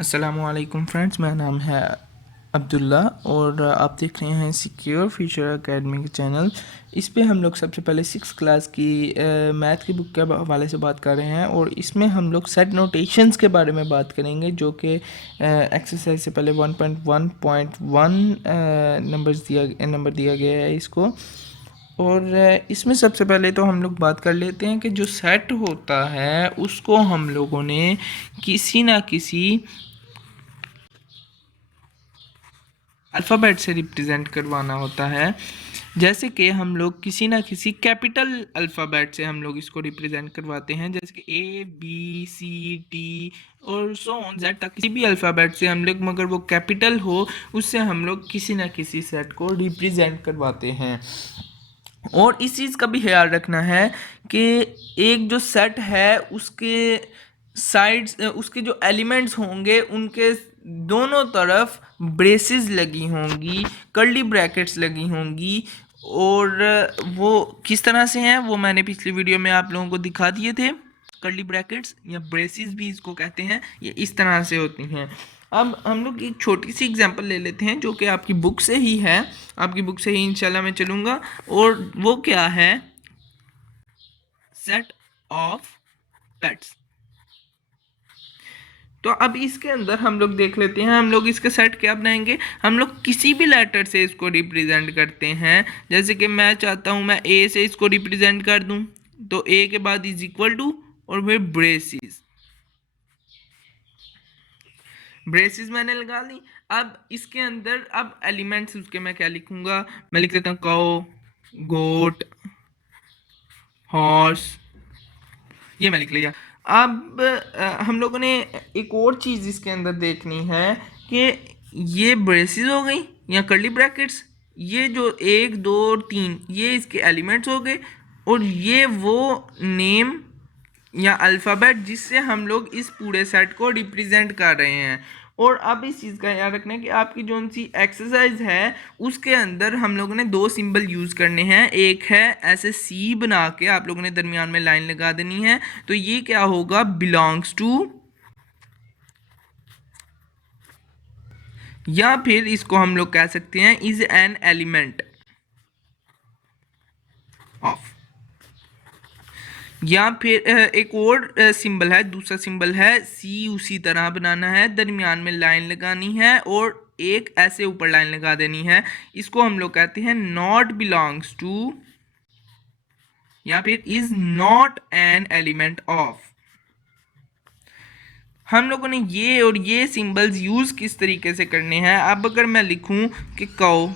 अस्सलामुअलैकुम फ्रेंड्स, मेरा नाम है अब्दुल्ला और आप देख रहे हैं सिक्योर फ्यूचर एकेडमी के चैनल। इस पे हम लोग सबसे पहले 6 क्लास की मैथ की बुक के हवाले से बात कर रहे हैं और इसमें हम लोग सेट नोटेशंस के बारे में बात करेंगे, जो कि एक्सरसाइज से पहले 1.1.1 नंबर दिया गया है इसको। और इसमें सबसे पहले तो हम लोग बात कर लेते हैं कि जो सेट होता है उसको हम लोगों ने किसी ना किसी अल्फ़ाबेट से रिप्रेजेंट करवाना होता है। जैसे कि हम लोग किसी ना किसी कैपिटल अल्फ़ाबेट से हम लोग इसको रिप्रेजेंट करवाते हैं, जैसे कि ए बी सी डी और सो ऑन जेड तक किसी भी अल्फ़ाबेट से हम लोग, मगर वो कैपिटल हो, उससे हम लोग किसी ना किसी सेट को रिप्रेजेंट करवाते हैं। और इस चीज़ का भी ख्याल रखना है कि एक जो सेट है उसके साइड्स, उसके जो एलिमेंट्स होंगे उनके दोनों तरफ ब्रेसेस लगी होंगी, कर्ली ब्रैकेट्स लगी होंगी। और वो किस तरह से हैं वो मैंने पिछली वीडियो में आप लोगों को दिखा दिए थे। कर्ली ब्रैकेट्स या ब्रेसेस भी इसको कहते हैं, ये इस तरह से होती हैं। अब हम लोग एक छोटी सी एग्जांपल ले लेते हैं जो कि आपकी बुक से ही है, आपकी बुक से ही इंशाल्लाह मैं चलूँगा। और वो क्या है, सेट ऑफ पेट्स। तो अब इसके अंदर हम लोग देख लेते हैं, हम लोग इसके सेट क्या बनाएंगे। हम लोग किसी भी लेटर से इसको रिप्रेजेंट करते हैं। जैसे कि मैं चाहता हूँ मैं ए से इसको रिप्रेजेंट कर दूँ, तो ए के बाद इज इक्वल टू और फिर ब्रेसिस। ब्रेसिस मैंने लगा ली। अब इसके अंदर अब एलिमेंट्स उसके मैं क्या लिखूंगा, मैं लिख देता हूँ काउ, गोट, हॉर्स, ये मैं लिख लिया। अब हम लोगों ने एक और चीज़ इसके अंदर देखनी है कि ये ब्रेसेस हो गई या कर्ली ब्रैकेट्स, ये जो 1 2 3 ये इसके एलिमेंट्स हो गए, और ये वो नेम या अल्फ़ाबेट जिससे हम लोग इस पूरे सेट को रिप्रेजेंट कर रहे हैं। और अब इस चीज़ का याद रखना है कि आपकी जो सी एक्सरसाइज है उसके अंदर हम लोगों ने 2 सिंबल यूज़ करने हैं। एक है ऐसे सी बना के आप लोगों ने दरमियान में लाइन लगा देनी है, तो ये क्या होगा, बिलोंग्स टू, या फिर इसको हम लोग कह सकते हैं इज एन एलिमेंट ऑफ। या फिर एक और सिंबल है, दूसरा सिंबल है सी, उसी तरह बनाना है, दरमियान में लाइन लगानी है और एक ऐसे ऊपर लाइन लगा देनी है। इसको हम लोग कहते हैं नॉट बिलोंग्स टू, या फिर is not an element of. हम लोगों ने ये और ये सिंबल्स यूज किस तरीके से करने हैं। अब अगर मैं लिखूं कि कौ,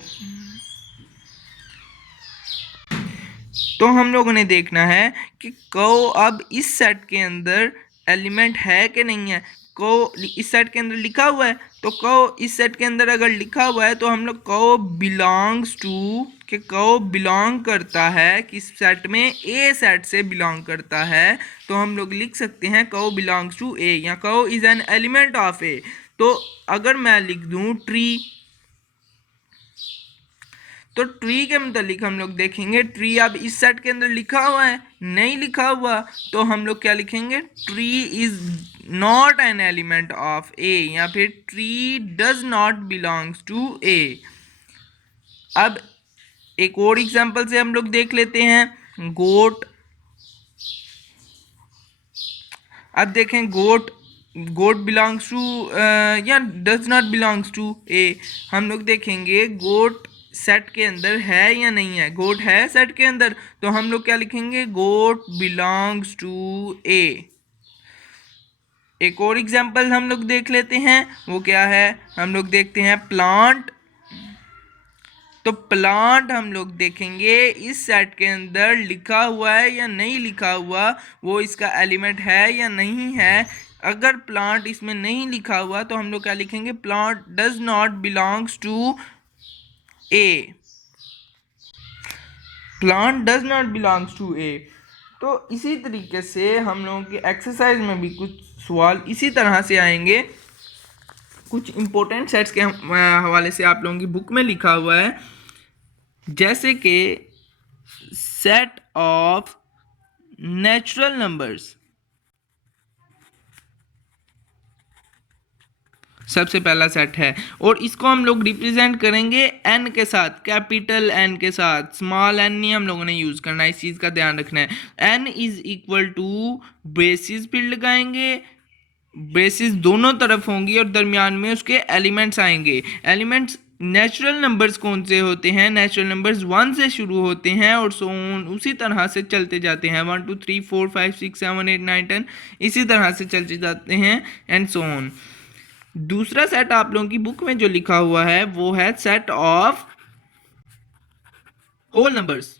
तो हम लोगों ने देखना है कि कौ अब इस सेट के अंदर एलिमेंट है कि नहीं है। कौ इस सेट के अंदर लिखा हुआ है, तो कौ इस सेट के अंदर अगर लिखा हुआ है तो हम लोग कौ बिलोंग्स टू, कि कौ बिलोंग करता है किस सेट में, ए सेट से बिलोंग करता है। तो हम लोग लिख सकते हैं कौ बिलोंग्स टू ए, या कौ इज एन एलिमेंट ऑफ ए। तो अगर मैं लिख दूं ट्री, तो ट्री के मतलब हम लोग देखेंगे ट्री अब इस सेट के अंदर लिखा हुआ है, नहीं लिखा हुआ, तो हम लोग क्या लिखेंगे, tree is not an element of A, या फिर tree does not belongs to A. अब एक और एग्जांपल से हम लोग देख लेते हैं, गोट। अब देखें गोट, गोट बिलोंग्स टू या डज नॉट बिलोंग्स टू ए। हम लोग देखेंगे गोट सेट के अंदर है या नहीं है। गोट है सेट के अंदर, तो हम लोग क्या लिखेंगे, गोट बिलोंग्स टू ए। एक और एग्जांपल हम लोग देख लेते हैं, वो क्या है, हम लोग देखते हैं प्लांट। तो प्लांट हम लोग देखेंगे इस सेट के अंदर लिखा हुआ है या नहीं लिखा हुआ, वो इसका एलिमेंट है या नहीं है। अगर प्लांट इसमें नहीं लिखा हुआ तो हम लोग क्या लिखेंगे, plant does not belongs to A, plant does not belongs to A. तो इसी तरीके से हम लोगों की एक्सरसाइज में भी कुछ सवाल इसी तरह से आएंगे। कुछ इंपॉर्टेंट सेट्स के हवाले से आप लोगों की बुक में लिखा हुआ है, जैसे कि सेट ऑफ नेचुरल नंबर्स। सबसे पहला सेट है और इसको हम लोग रिप्रेजेंट करेंगे एन के साथ, कैपिटल एन के साथ, स्मॉल एन नहीं हम लोगों ने यूज करना है, इस चीज का ध्यान रखना है। N is equal to braces फिर लगाएंगे, ब्रेसेस दोनों तरफ होंगी और दरमियान में उसके एलिमेंट्स आएंगे। एलिमेंट्स नेचुरल नंबर्स कौन से होते हैं? नेचुरल नंबर्स 1 से शुरू होते हैं और सो ऑन उसी तरह से चलते जाते हैं, 1 2 3 4 5 6 7 8 9 10 इसी तरह से चलते जाते हैं एंड सो ऑन। दूसरा सेट आप लोगों की बुक में जो लिखा हुआ है वो है सेट ऑफ होल नंबर्स।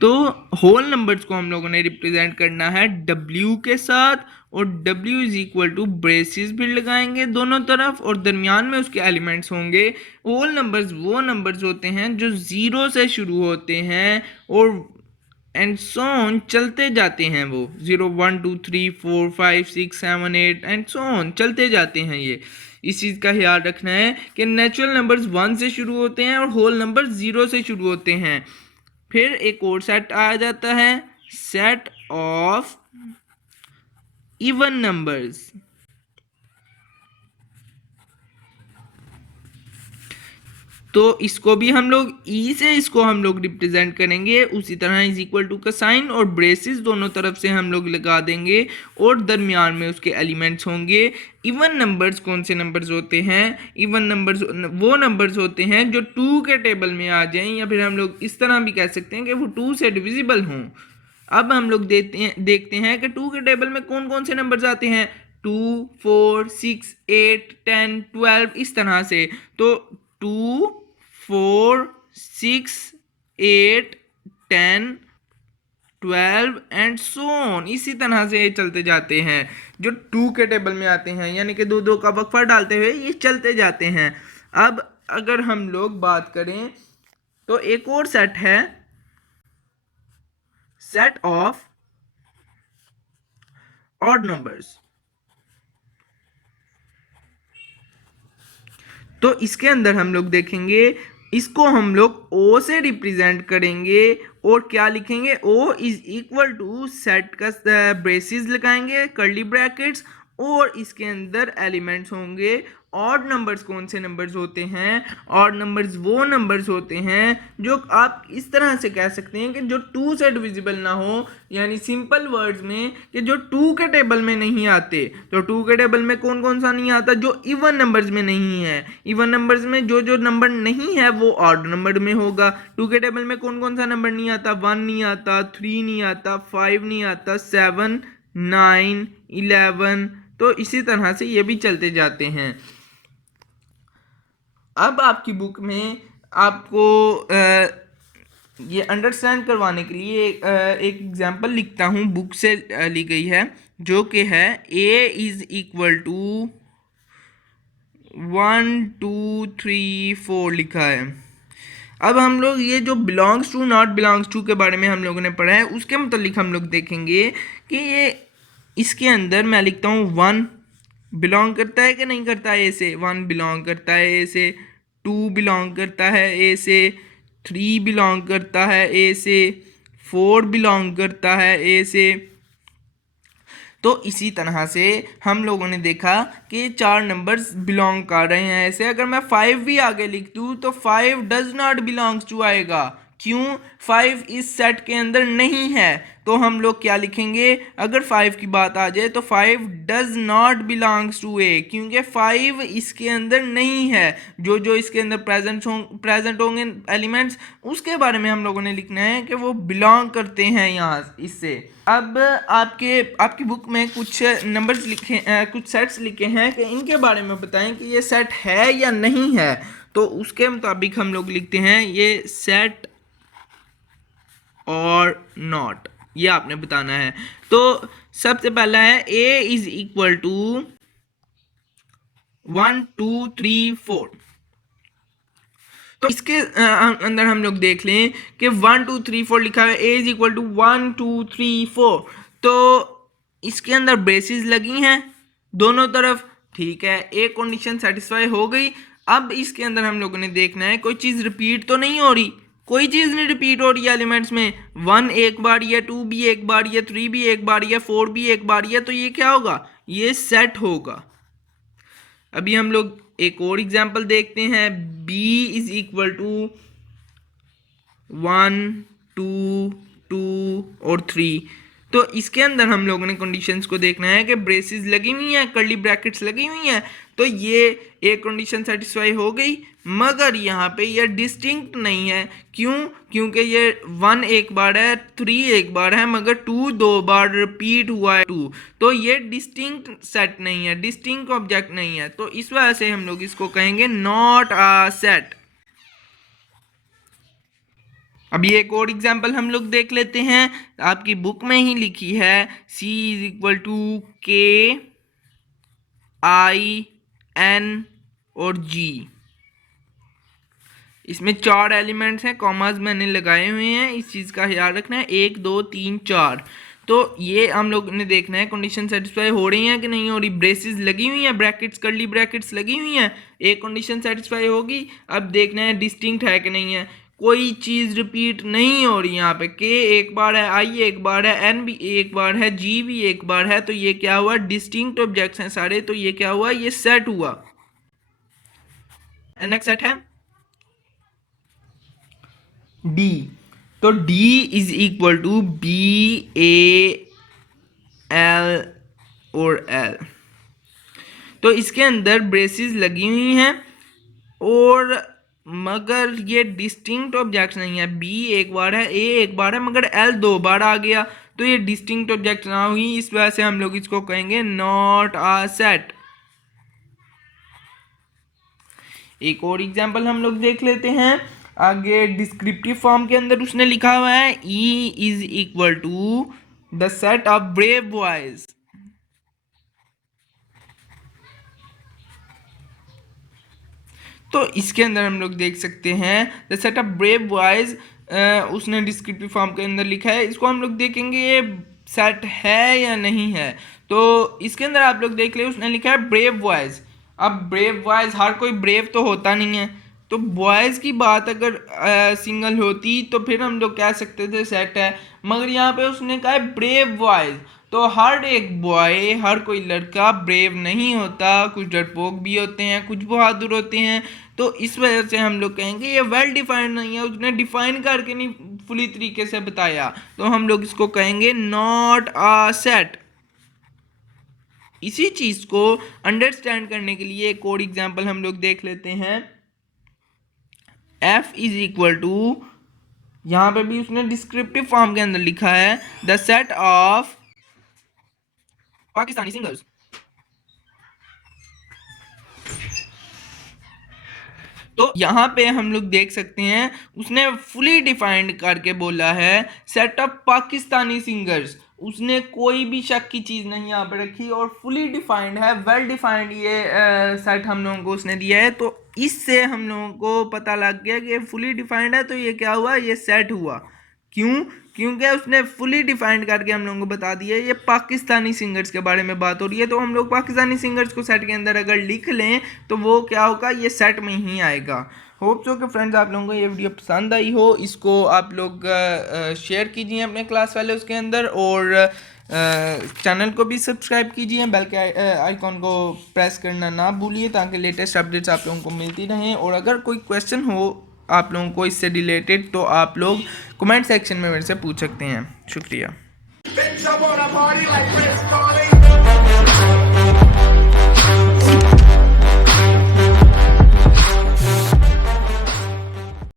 तो होल नंबर्स को हम लोगों ने रिप्रेजेंट करना है W के साथ और W is equal to braces भी लगाएंगे दोनों तरफ और दरमियान में उसके एलिमेंट्स होंगे। होल नंबर्स वो नंबर्स होते हैं जो 0 से शुरू होते हैं और एंड सो ऑन चलते जाते हैं, वो 0 1 2 3 4 5 6 7 8 एंड सो ऑन चलते जाते हैं। ये इस चीज़ का ख्याल रखना है कि नेचुरल नंबर्स 1 से शुरू होते हैं और होल नंबर 0 से शुरू होते हैं। फिर एक और सेट आ जाता है सेट ऑफ इवन नंबर्स। तो इसको भी हम लोग ई से इसको हम लोग रिप्रेजेंट करेंगे, उसी तरह इज इक्वल टू का साइन और ब्रेसेस दोनों तरफ से हम लोग लगा देंगे और दरमियान में उसके एलिमेंट्स होंगे। इवन नंबर्स कौन से नंबर्स होते हैं? इवन नंबर्स वो नंबर्स होते हैं जो 2 के टेबल में आ जाएं, या फिर हम लोग इस तरह भी कह सकते हैं कि वो 2 से डिविजिबल हों। अब हम लोग देखते हैं कि 2 के टेबल में कौन कौन से नंबर्स आते हैं। 2 4 6 8 10 12 इस तरह से। तो 2 4 6 8 10 12 एंड सो ऑन इसी तरह से ये चलते जाते हैं जो 2 के टेबल में आते हैं, यानी कि 2 2 का वक्फा डालते हुए ये चलते जाते हैं। अब अगर हम लोग बात करें तो एक और सेट है सेट ऑफ ऑड नंबर्स। तो इसके अंदर हम लोग देखेंगे, इसको हम लोग ओ से रिप्रेजेंट करेंगे और क्या लिखेंगे? O is equal to set का ब्रेसेस लगाएंगे कर्ली ब्रैकेट्स और इसके अंदर एलिमेंट्स होंगे। ऑड नंबर्स कौन से नंबर्स होते हैं? ऑड नंबर्स वो नंबर्स होते हैं जो आप इस तरह से कह सकते हैं कि जो 2 से डिविजिबल ना हो, यानी सिंपल वर्ड्स में कि जो 2 के टेबल में नहीं आते। तो 2 के टेबल में कौन कौन सा नहीं आता? जो इवन नंबर्स में नहीं है। इवन नंबर्स में जो जो नंबर नहीं है वो ऑड नंबर में होगा। 2 के टेबल में कौन कौन सा नंबर नहीं आता? 1 नहीं आता, 3 नहीं आता, 5 नहीं आता, 7 9 11। तो इसी तरह से ये भी चलते जाते हैं। अब आपकी बुक में आपको ये अंडरस्टैंड करवाने के लिए एक एग्जांपल लिखता हूँ, बुक से ली गई है, जो कि है a इज इक्वल टू 1 2 3 4 लिखा है। अब हम लोग ये जो belongs to not belongs to के बारे में हम लोगों ने पढ़ा है, उसके मतलब हम लोग देखेंगे कि ये इसके अंदर मैं लिखता हूँ 1 बिलोंग करता है कि नहीं करता है? ए से 1 बिलोंग करता है, ए से 2 बिलोंग करता है, ए से 3 बिलोंग करता है, ए से 4 बिलोंग करता है, ए से। तो इसी तरह से हम लोगों ने देखा कि 4 नंबर्स बिलोंग कर रहे हैं ऐसे। अगर मैं 5 भी आगे लिख दूँ तो 5 डज नॉट बिलोंग्स टू आएगा। क्यों? 5 इस सेट के अंदर नहीं है। तो हम लोग क्या लिखेंगे? अगर 5 की बात आ जाए तो 5 डज नॉट बिलोंग्स टू ए, क्योंकि 5 इसके अंदर नहीं है। जो जो इसके अंदर प्रेजेंट होंगे एलिमेंट्स, उसके बारे में हम लोगों ने लिखना है कि वो बिलोंग करते हैं यहाँ इससे। अब आपकी बुक में कुछ नंबर्स लिखे, कुछ सेट्स लिखे हैं कि इनके बारे में बताएं कि ये सेट है या नहीं है। तो उसके मुताबिक हम लोग लिखते हैं ये सेट और नॉट, ये आपने बताना है। तो सबसे पहला है a इज इक्वल टू 1 2 3 4। तो इसके अंदर हम लोग देख लें कि 1 2 3 4 लिखा है, a इज इक्वल टू 1 2 3 4। तो इसके अंदर ब्रेसेस लगी हैं दोनों तरफ, ठीक है, एक कंडीशन सेटिस्फाई हो गई। अब इसके अंदर हम लोगों ने देखना है कोई चीज़ रिपीट तो नहीं हो रही। कोई चीज़ नहीं रिपीट हो रही है एलिमेंट्स में। 1 एक बार ही है, 2 भी एक बार ही है, 3 भी एक बार ही है, 4 भी एक बार ही है, तो ये क्या होगा, ये सेट होगा। अभी हम लोग एक और एग्जांपल देखते हैं। b इज इक्वल टू 1 2 2 और 3। तो इसके अंदर हम लोगों ने कंडीशंस को देखना है कि ब्रेसेस लगी हुई हैं, कर्ली ब्रैकेट्स लगी हुई हैं, तो ये एक कंडीशन सेटिस्फाई हो गई। मगर यहाँ पे ये डिस्टिंक्ट नहीं है। क्यों? क्योंकि ये 1 एक बार है, 3 एक बार है, मगर 2 2 बार रिपीट हुआ है 2, तो ये डिस्टिंक्ट सेट नहीं है, डिस्टिंक्ट ऑब्जेक्ट नहीं है। तो इस वजह से हम लोग इसको कहेंगे नॉट अ सेट। अभी एक और एग्जाम्पल हम लोग देख लेते हैं। आपकी बुक में ही लिखी है C is equal to K I N और G। इसमें 4 एलिमेंट्स हैं, कॉमास मैंने लगाए हुए हैं, इस चीज़ का ख्याल रखना है। 1 2 3 4। तो ये हम लोग ने देखना है कंडीशन सेटिस्फाई हो रही हैं कि नहीं हो रही। ब्रेसेस लगी हुई हैं, ब्रैकेट्स कर्ली ब्रैकेट्स लगी हुई हैं, एक कंडीशन सेटिस्फाई होगी। अब देखना है डिस्टिंक्ट है कि नहीं है, कोई चीज़ रिपीट नहीं हो रही। यहाँ पे K एक बार है, I एक बार है, N भी एक बार है, G भी एक बार है, तो ये क्या हुआ, डिस्टिंक्ट ऑब्जेक्ट्स हैं सारे, तो ये क्या हुआ, ये सेट हुआ। नेक्स्ट सेट है D। तो D is equal to B A L और L। तो इसके अंदर ब्रेसेस लगी हुई हैं और मगर ये डिस्टिंक्ट ऑब्जेक्ट नहीं है। B एक बार है, A एक बार है, मगर L 2 बार आ गया, तो ये डिस्टिंक्ट ऑब्जेक्ट ना हुई। इस वजह से हम लोग इसको कहेंगे नॉट अ सेट। एक और एग्जांपल हम लोग देख लेते हैं। आगे डिस्क्रिप्टिव फॉर्म के अंदर उसने लिखा हुआ है E is equal to the set of brave boys. तो इसके अंदर हम लोग देख सकते हैं the set of brave boys, उसने डिस्क्रिप्टिव फॉर्म के अंदर लिखा है। इसको हम लोग देखेंगे ये सेट है या नहीं है। तो इसके अंदर आप लोग देख ले, उसने लिखा है ब्रेव बॉयज। अब ब्रेव बॉयज, हर कोई ब्रेव तो होता नहीं है, तो बॉयज़ की बात अगर सिंगल होती तो फिर हम लोग कह सकते थे सेट है। मगर यहाँ पे उसने कहा है ब्रेव बॉयज़, तो हर एक बॉय, हर कोई लड़का ब्रेव नहीं होता, कुछ डरपोक भी होते हैं, कुछ बहादुर होते हैं। तो इस वजह से हम लोग कहेंगे ये वेल डिफाइंड नहीं है, उसने डिफाइन करके नहीं फुली तरीके से बताया, तो हम लोग इसको कहेंगे नॉट अ सेट। इसी चीज़ को अंडरस्टैंड करने के लिए एक और एग्जाम्पल हम लोग देख लेते हैं। F इज इक्वल टू, यहाँ पे भी उसने डिस्क्रिप्टिव फॉर्म के अंदर लिखा है the set of Pakistani singers. तो यहाँ पे हम लोग देख सकते हैं उसने फुली डिफाइंड करके बोला है सेट ऑफ पाकिस्तानी सिंगर्स। उसने कोई भी शक की चीज़ नहीं यहाँ पे रखी और फुली डिफाइंड है, वेल डिफाइंड ये सेट हम लोगों को उसने दिया है। तो इससे हम लोगों को पता लग गया कि फुली डिफाइंड है, तो ये क्या हुआ, ये सेट हुआ। क्यों? क्योंकि उसने फुली डिफाइंड करके हम लोगों को बता दिया ये पाकिस्तानी सिंगर्स के बारे में बात हो रही है। तो हम लोग पाकिस्तानी सिंगर्स को सेट के अंदर अगर लिख लें तो वो क्या होगा, ये सेट में ही आएगा। होप सो कि फ्रेंड्स आप लोगों को ये वीडियो पसंद आई हो। इसको आप लोग शेयर कीजिए अपने क्लास वाले उसके अंदर, और चैनल को भी सब्सक्राइब कीजिए, बेल के आइकॉन को प्रेस करना ना भूलिए ताकि लेटेस्ट अपडेट्स आप लोगों को मिलती रहें। और अगर कोई क्वेश्चन हो आप लोगों को इससे रिलेटेड तो आप लोग कमेंट सेक्शन में मेरे से पूछ सकते हैं। शुक्रिया।